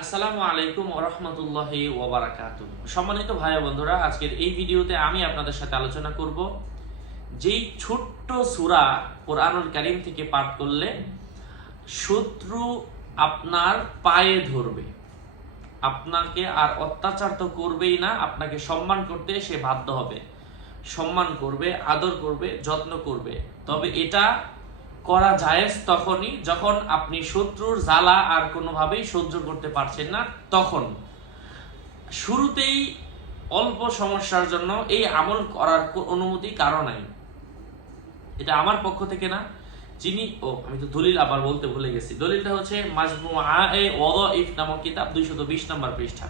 আসসালামু আলাইকুম ওয়া রাহমাতুল্লাহি ওয়া বারাকাতুহু। সম্মানিত ভাই ও বন্ধুরা, আজকের এই ভিডিওতে আমি আপনাদের সাথে আলোচনা করব যেই ছোট্ট সূরা কোরআনুল কারীম থেকে পাঠ করলে শত্রু আপনার পায়ে ধরবে, আপনাকে আর অত্যাচার তো করবেই না, আপনাকে সম্মান করতে সে বাধ্য হবে। সম্মান করবে, আদর করবে, যত্ন করবে। তবে এটা করা জায়েজ তখনই যখন আপনি শত্রুর জ্বালা আর কোনোভাবেই সহ্য করতে পারছেন না। তখন শুরুতেই অল্প সমস্যার জন্য এই আমল করার অনুমতি কারো নাই। এটা আমার পক্ষ থেকে না, যিনি আমি তো দলিল আবার বলতে ভুলে গেছি। দলিলটা হচ্ছে মাজমুআয়ে ওয়াদাইফ নামক কিতাব 220 নম্বর পৃষ্ঠা।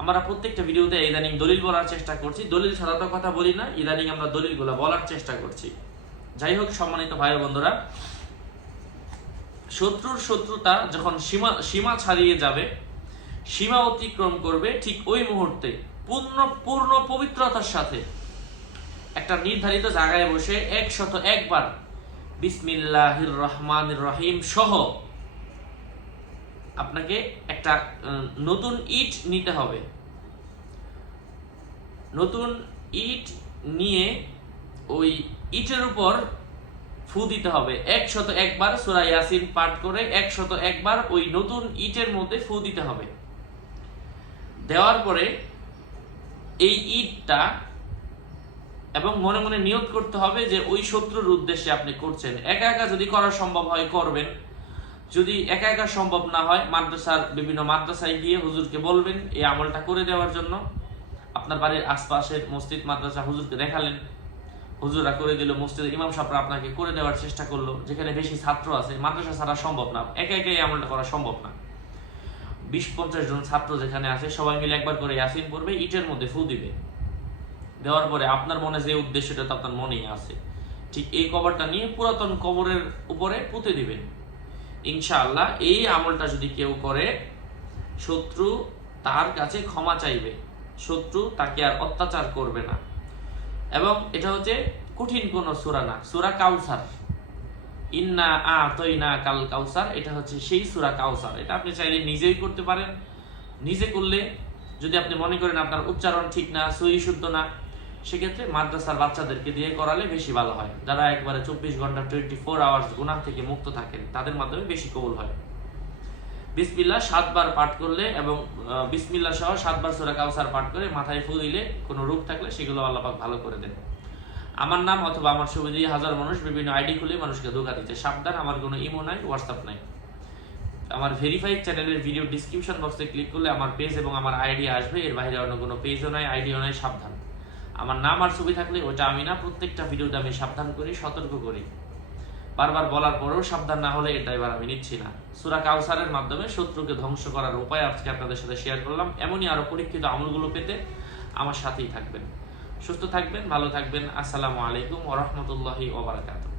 আমরা প্রত্যেকটা ভিডিওতে ইদানিং দলিল বলার চেষ্টা করছি। দলিল ছাড়া তো কথা বলি না, ইদানিং আমরা দলিলগুলো বলার চেষ্টা করছি। যাই হোক সম্মানিত ভাই ও বন্ধুরা, শত্রুর শত্রুতা যখন সীমা ছাড়িয়ে যাবে, সীমা অতিক্রম করবে, ঠিক ওই মুহূর্তে পূর্ণ পবিত্রতার সাথে একটা নির্ধারিত জায়গায় বসে 101 বার বিসমিল্লাহির রহমানির রহিম সহ আপনাকে একটা নতুন ইট নিতে হবে। নতুন ইট নিয়ে ওই ইটের উপর ফু দিতে হবে। 101 বার সূরা ইয়াসিন পাঠ করে 101 বার ওই নতুন ইটের মধ্যে ফু দিতে হবে। দেওয়ার পরে এই ইটটা এবং মনে মনে নিয়ত করতে হবে যে ওই শত্রুর উদ্দেশ্যে আপনি করছেন। একা একা যদি করা সম্ভব হয় করবেন, যদি একা একা সম্ভব না হয় বিভিন্ন মাদ্রাসায় গিয়ে হুজুরকে বলবেন এই আমলটা করে দেওয়ার জন্য। আপনার বাড়ির আশপাশের মসজিদ মাদ্রাসা হুজুরকে দেখালেন, হুজুরা করে দিল, মসজিদের ইমাম সাহেবরা আপনাকে করে দেওয়ার চেষ্টা করলো। যেখানে বেশি ছাত্র আছে, মাদ্রাসা ছাড়া সম্ভব না, একা একা এই আমলটা করা সম্ভব না। 20-50 জন ছাত্র যেখানে আছে সবাই মিলে একবার করে ইয়াসিন পড়বে, ইটের মধ্যে ফু দিবে। দেওয়ার পরে আপনার মনে যে উদ্দেশ্যটা তো আপনার মনেই আছে, ঠিক এই কবরটা নিয়ে পুরাতন কবরের উপরে পুঁতে দিবেন। ইনশাআল্লাহ এই আমলটা যদি কেউ করে, শত্রু তার কাছে ক্ষমা চাইবে, শত্রু তাকে আর অত্যাচার করবে না। এবং এটা হচ্ছে কঠিন কোন সূরা না, সূরা কাউসার, ইন্না আ'তাইনা কাল কাউসার, এটা হচ্ছে সেই সূরা কাউসার। এটা আপনি চাইলে নিজেই করতে পারেন। নিজে করলে যদি আপনি মনে করেন আপনার উচ্চারণ ঠিক না, সহি শুদ্ধ না, সেক্ষেত্রে মাদ্রাসার বাচ্চাদেরকে দিয়ে করালে বেশি ভালো হয়। যারা একবারে 24 ঘন্টা 24 আওয়ার্স গুনাহ থেকে মুক্ত থাকেন, তাদের মাধ্যমে বেশি কবুল হয়। বিসমিল্লাহ 7 বার পাঠ করলে এবং বিসমিল্লাহ সহ 7 বার সূরা কাউসার পাঠ করে মাথায় ফু দিলে কোনো রোগ থাকলে সেগুলো আল্লাহ পাক ভালো করে দেন। আমার নাম অথবা আমার ছবি দিয়ে হাজার মানুষ বিভিন্ন আইডি খুলে মানুষকে ধোঁকা দিচ্ছে। সাবধান, আমার কোনো ইমো নাই, হোয়াটসঅ্যাপ নাই। আমার ভেরিফাইড চ্যানেলের ভিডিও ডিসক্রিপশন বক্সে ক্লিক করলে আমার পেজ এবং আমার আইডি আসবে। এর বাইরে অন্য কোনো পেজও নাই, আইডিও নাই। সাবধান, আমার নাম আর ছবি থাকলে ওটা আমি না। প্রত্যেকটা ভিডিওতে আমি সাবধান করি, সতর্ক করি। বারবার বলার পরেও সাবধান না হলে এটা এবার আমি নিচ্ছি না। সূরা কাউসারের মাধ্যমে শত্রুকে ধ্বংস করার উপায় আজকে আপনাদের সাথে শেয়ার করলাম। এমনই আরো পরীক্ষিত আমলগুলো পেতে আমার সাথেই থাকবেন। সুস্থ থাকবেন, ভালো থাকবেন। আসসালামু আলাইকুম ওয়া রাহমাতুল্লাহি ওয়া বারাকাতুহু।